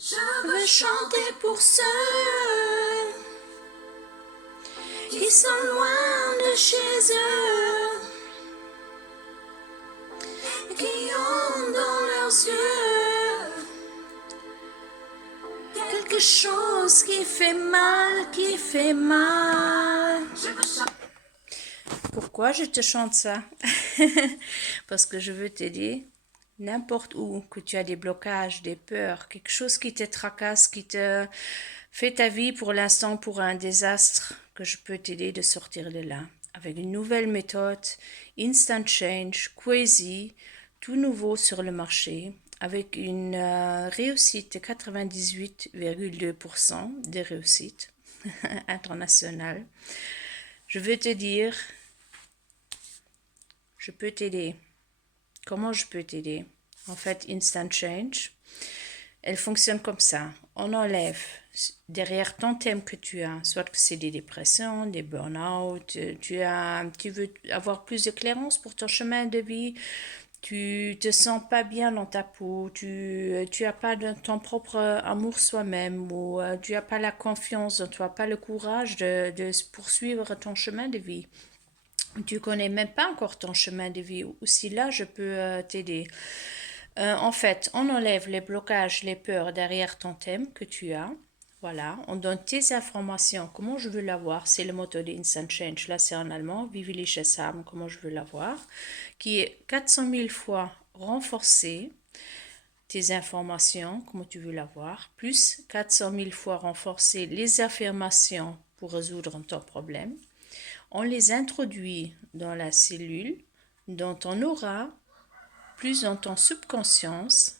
Je veux chanter pour ceux qui sont loin de chez eux, qui ont dans leurs yeux quelque chose qui fait mal, qui fait mal. Pourquoi je te chante ça? Parce que je veux t'aider n'importe où, que tu as des blocages, des peurs, quelque chose qui te tracasse, qui te fait ta vie pour l'instant pour un désastre, que je peux t'aider de sortir de là. Avec une nouvelle méthode, Instant Change, Quizy, tout nouveau sur le marché, avec une réussite de 98,2% de réussite internationale. Je veux te dire, je peux t'aider. Comment je peux t'aider? En fait, Instant Change, elle fonctionne comme ça. On enlève derrière ton thème que tu as, soit que c'est des dépressions, des burn-out, tu veux avoir plus de clairance pour ton chemin de vie, tu te sens pas bien dans ta peau, tu as pas ton propre amour soi-même, ou tu as pas la confiance, tu as pas le courage de poursuivre ton chemin de vie. Tu connais même pas encore ton chemin de vie. Aussi là, je peux t'aider. En fait, on enlève les blocages, les peurs derrière ton thème que tu as. Voilà, on donne tes informations, comment je veux l'avoir, c'est le motto d'Instant Change, là c'est en allemand, Viviliche Sam, comment je veux l'avoir, qui est 400 000 fois renforcé, tes informations, comment tu veux l'avoir, plus 400 000 fois renforcer les affirmations pour résoudre ton problème. On les introduit dans la cellule, dans ton aura, plus dans ton subconscience,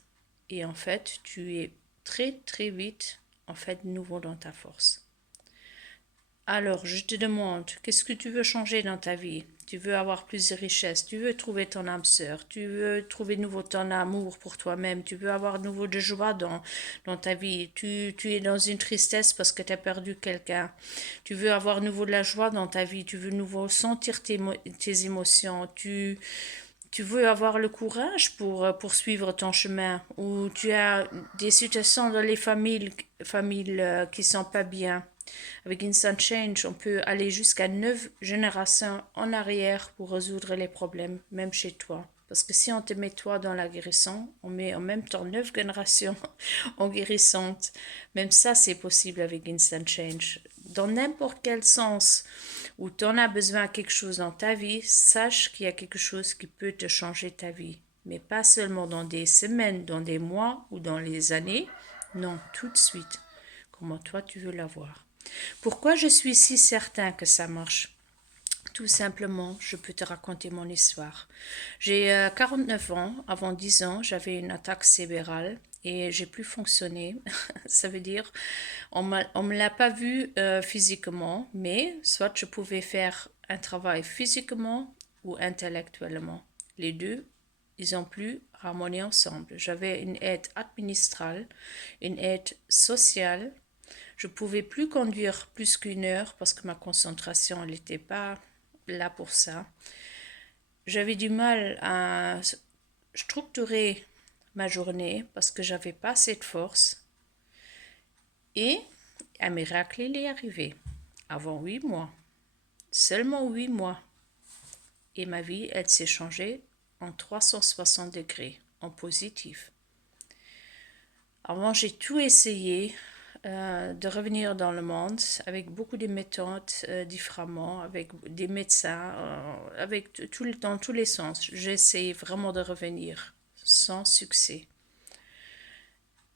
et en fait, tu es très très vite en fait nouveau dans ta force. Alors, je te demande, qu'est-ce que tu veux changer dans ta vie? Tu veux avoir plus de richesse, tu veux trouver ton âme sœur, tu veux trouver de nouveau ton amour pour toi-même, tu veux avoir de nouveau de joie dans ta vie, tu es dans une tristesse parce que tu as perdu quelqu'un, tu veux avoir de nouveau de la joie dans ta vie, tu veux de nouveau sentir tes émotions, tu veux avoir le courage pour poursuivre ton chemin, ou tu as des situations dans les familles qui sont pas bien. Avec Instant Change, on peut aller jusqu'à 9 générations en arrière pour résoudre les problèmes, même chez toi. Parce que si on te met toi dans la guérison, on met en même temps 9 générations en guérissante. Même ça, c'est possible avec Instant Change. Dans n'importe quel sens où tu en as besoin de quelque chose dans ta vie, sache qu'il y a quelque chose qui peut te changer ta vie. Mais pas seulement dans des semaines, dans des mois ou dans les années. Non, tout de suite. Comment toi tu veux l'avoir. Pourquoi je suis si certain que ça marche? Tout simplement, je peux te raconter mon histoire. J'ai 49 ans. Avant 10 ans, j'avais une attaque cérébrale et j'ai plus fonctionné. Ça veut dire, on me l'a pas vu physiquement, mais soit je pouvais faire un travail physiquement ou intellectuellement. Les deux, ils ont plus harmonié ensemble. J'avais une aide administrale, une aide sociale. Je pouvais plus conduire plus qu'une heure parce que ma concentration n'était pas là pour ça. J'avais du mal à structurer ma journée parce que j'avais pas cette force. Et un miracle il est arrivé avant 8 mois. Seulement 8 mois. Et ma vie, elle s'est changée en 360 degrés, en positif. Avant, j'ai tout essayé de revenir dans le monde avec beaucoup de méthodes différemment, avec des médecins, dans tous les sens. J'essaie vraiment de revenir sans succès.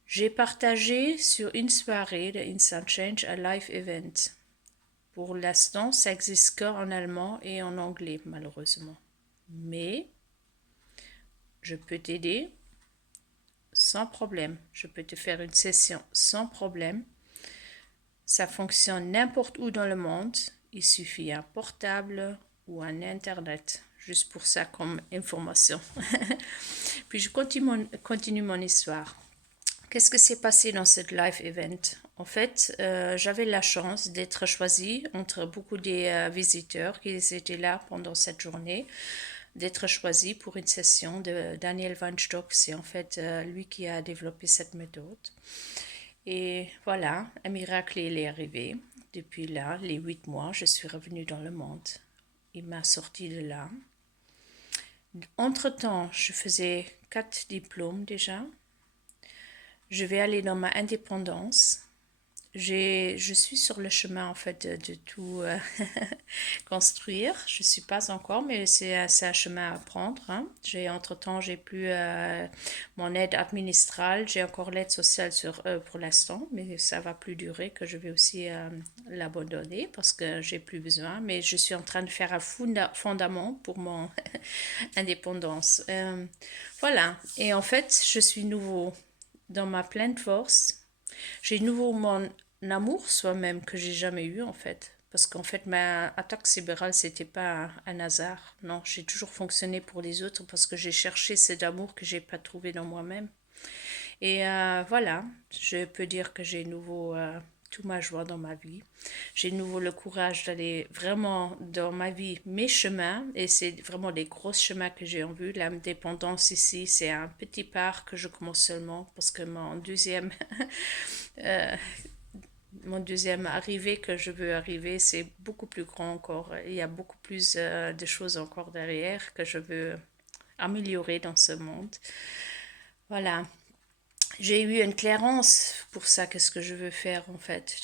J'ai partagé sur une soirée de Instant Change un live event. Pour l'instant, ça existe qu'en allemand et en anglais, malheureusement. Mais je peux t'aider sans problème. Je peux te faire une session sans problème. Ça fonctionne n'importe où dans le monde. Il suffit un portable ou un internet. Juste pour ça comme information. Puis je continue mon histoire. Qu'est-ce que s'est passé dans cette live event? En fait, j'avais la chance d'être choisie entre beaucoup des visiteurs qui étaient là pendant cette journée, d'être choisie pour une session de Daniel Weinstock. C'est en fait lui qui a développé cette méthode. Et voilà, un miracle, il est arrivé. Depuis là, les 8 mois, je suis revenue dans le monde. Il m'a sorti de là. Entre-temps, je faisais 4 diplômes déjà. Je vais aller dans ma indépendance. Je suis sur le chemin en fait de tout construire. Je ne suis pas encore, mais c'est un chemin à prendre. Hein. Entre-temps, j'ai plus mon aide administrale. J'ai encore l'aide sociale pour l'instant, mais ça va plus durer, que je vais aussi l'abandonner parce que j'ai plus besoin. Mais je suis en train de faire un fondament pour mon indépendance. Voilà. Et en fait, je suis nouveau dans ma pleine force. J'ai nouveau mon amour soi-même que j'ai jamais eu en fait. Parce qu'en fait, ma attaque cérébrale, c'était pas un hasard. Non, j'ai toujours fonctionné pour les autres parce que j'ai cherché cet amour que j'ai pas trouvé dans moi-même. Et voilà, je peux dire que j'ai nouveau toute ma joie dans ma vie. J'ai nouveau le courage d'aller vraiment dans ma vie mes chemins. Et c'est vraiment des gros chemins que j'ai en vue. L'indépendance ici, c'est un petit pas que je commence seulement parce que mon deuxième euh, mon deuxième arrivée que je veux arriver, c'est beaucoup plus grand encore. Il y a beaucoup plus de choses encore derrière que je veux améliorer dans ce monde. Voilà. J'ai eu une clairance pour ça, qu'est-ce que je veux faire en fait.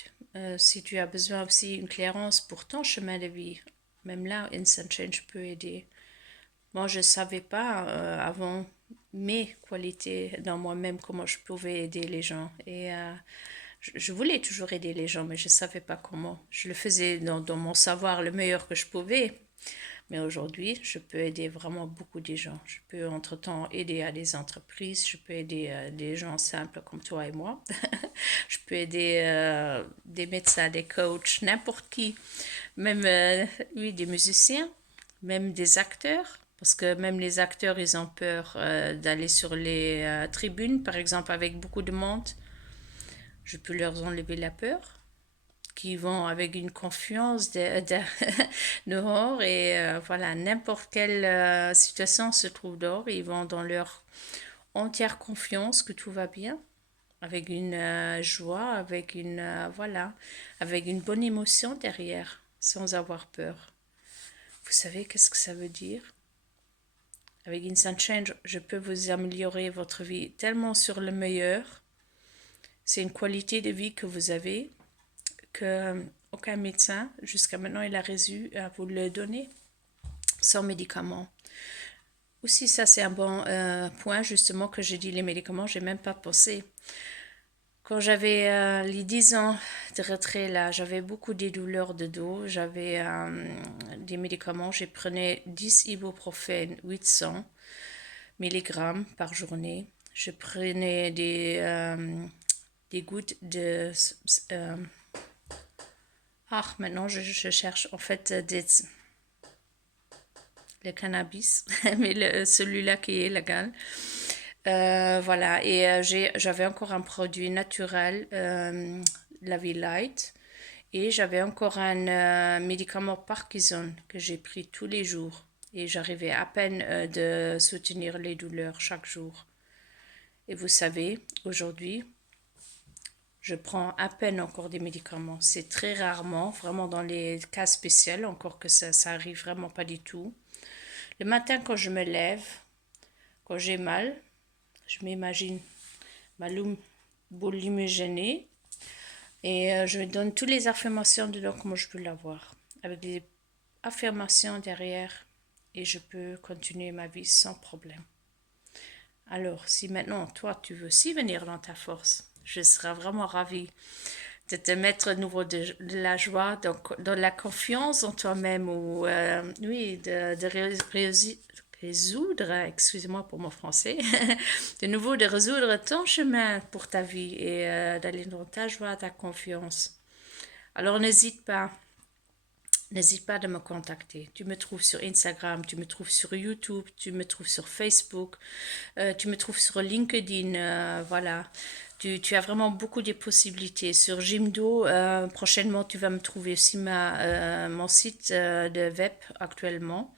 Si tu as besoin aussi d'une clairance pour ton chemin de vie, même là, Instant Change peut aider. Moi, je ne savais pas avant mes qualités dans moi-même, comment je pouvais aider les gens. Et je voulais toujours aider les gens, mais je ne savais pas comment. Je le faisais dans mon savoir le meilleur que je pouvais. Mais aujourd'hui, je peux aider vraiment beaucoup de gens. Je peux entre-temps aider à des entreprises, je peux aider des gens simples comme toi et moi. Je peux aider des médecins, des coachs, n'importe qui. Même, oui, des musiciens, même des acteurs. Parce que même les acteurs, ils ont peur d'aller sur les tribunes, par exemple, avec beaucoup de monde. Je peux leur enlever la peur, qui vont avec une confiance dehors et voilà, n'importe quelle situation se trouve dehors, ils vont dans leur entière confiance que tout va bien, avec une joie, avec une voilà, avec une bonne émotion derrière, sans avoir peur. Vous savez qu'est-ce que ça veut dire? Avec Instant Change, je peux vous améliorer votre vie tellement sur le meilleur. C'est une qualité de vie que vous avez que aucun médecin, jusqu'à maintenant, il a réussi à vous le donner sans médicaments. Aussi, ça, c'est un bon point, justement, que j'ai dit les médicaments, j'ai même pas pensé. Quand j'avais les 10 ans de retrait, là, j'avais beaucoup de douleurs de dos, j'avais des médicaments, je prenais 10 ibuprofène 800 mg par journée. Je prenais des gouttes de maintenant, je cherche en fait le cannabis, mais celui-là qui est légal. Voilà, et j'avais encore un produit naturel, la vie light, et j'avais encore un médicament Parkinson que j'ai pris tous les jours. Et j'arrivais à peine de soutenir les douleurs chaque jour. Et vous savez, aujourd'hui, je prends à peine encore des médicaments. C'est très rarement, vraiment dans les cas spéciaux, encore que ça arrive vraiment pas du tout. Le matin, quand je me lève, quand j'ai mal, je m'imagine ma boule lumigénée et je me donne toutes les affirmations dedans, comment je peux l'avoir. Avec des affirmations derrière et je peux continuer ma vie sans problème. Alors, si maintenant, toi, tu veux aussi venir dans ta force, je serai vraiment ravie de te mettre à nouveau de la joie, donc dans la confiance en toi-même, ou oui, résoudre, excusez-moi pour mon français, de nouveau de résoudre ton chemin pour ta vie et d'aller dans ta joie, ta confiance. Alors n'hésite pas de me contacter. Tu me trouves sur Instagram, tu me trouves sur YouTube, tu me trouves sur Facebook, tu me trouves sur LinkedIn, voilà. Tu as vraiment beaucoup de possibilités. Sur Jimdo, prochainement, tu vas me trouver aussi mon site de web actuellement.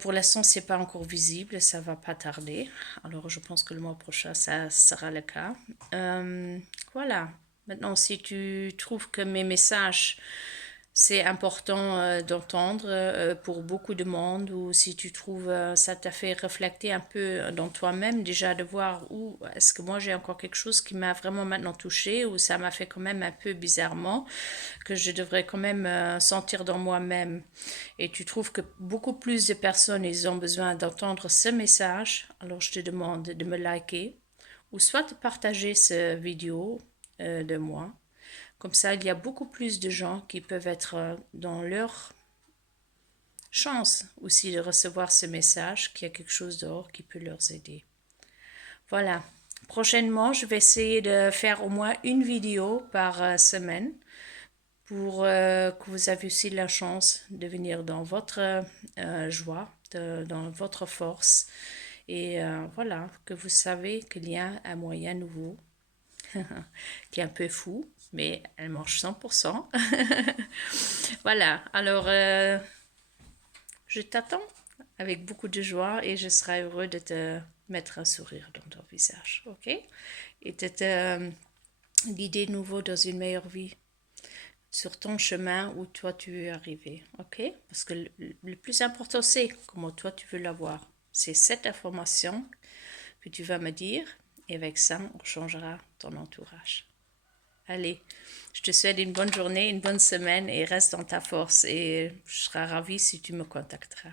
Pour l'instant, c'est pas encore visible, ça va pas tarder. Alors, je pense que le mois prochain, ça sera le cas. Voilà. Maintenant, si tu trouves que mes messages, c'est important d'entendre pour beaucoup de monde, ou si tu trouves ça t'a fait réfléchir un peu dans toi-même, déjà de voir où est-ce que moi j'ai encore quelque chose qui m'a vraiment maintenant touché, ou ça m'a fait quand même un peu bizarrement, que je devrais quand même sentir dans moi-même. Et tu trouves que beaucoup plus de personnes, ils ont besoin d'entendre ce message, alors je te demande de me liker, ou soit de partager cette vidéo de moi. Comme ça, il y a beaucoup plus de gens qui peuvent être dans leur chance aussi de recevoir ce message, qu'il y a quelque chose dehors qui peut leur aider. Voilà. Prochainement, je vais essayer de faire au moins une vidéo par semaine pour que vous ayez aussi la chance de venir dans votre joie, dans votre force. Et voilà, que vous savez qu'il y a un moyen nouveau qui est un peu fou, mais elle marche 100%. Voilà, alors je t'attends avec beaucoup de joie et je serai heureux de te mettre un sourire dans ton visage, ok? Et de te guider de nouveau dans une meilleure vie sur ton chemin où toi tu veux arriver, ok? Parce que le plus important c'est comment toi tu veux l'avoir. C'est cette information que tu vas me dire et avec ça on changera ton entourage. Allez, je te souhaite une bonne journée, une bonne semaine et reste dans ta force et je serai ravie si tu me contacteras.